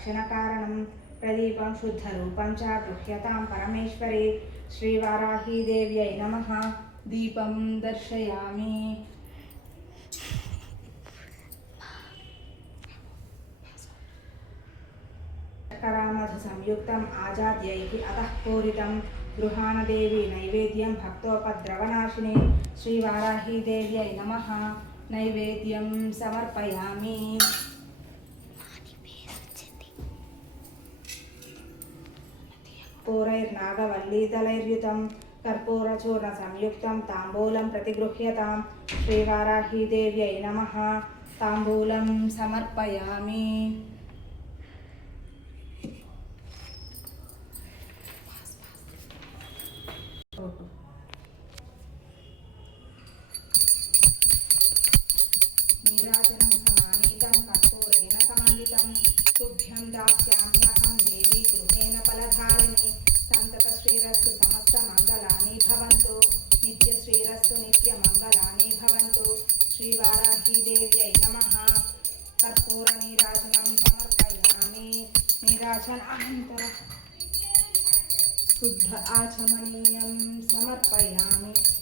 रक्षणकारणं प्रदीपं शुद्धरूपं च गृह्यतां परमेश्वरे श्रीवाराहीदेव्यै नमः। दीपं दर्शयामि। शर्करामधु संयुक्तम् आजाद्यैः अतः पूरितं गृहाणदेवी नैवेद्यं भक्तोपद्रवनाशिने श्रीवाराहीदेव्यै नमः। नैवेद्यं समर्पयामि। पूरैर्नागवल्लीदलैर्युतं कर्पूरचूर्णसंयुक्तं ताम्बूलं प्रतिगृह्यतां श्रीवाराहीदेव्यै नमः। ताम्बूलं समर्पयामि। नीराजनं समानीतं कर्पूरेण समन्वितं तुभ्यं दास्याम्यहं देवी गृहेण फलधारिणी। सन्ततश्रीरस्तु समस्तमङ्गलानि भवन्तु। नित्यश्रीरस्तु नित्यमङ्गलानि भवन्तु। श्रीवाराहीदेव्यै नमः। कर्पूरनीराजनं समर्पयामि। नीराजनानन्तरं शुद्ध आचमनीयं समर्पयामि।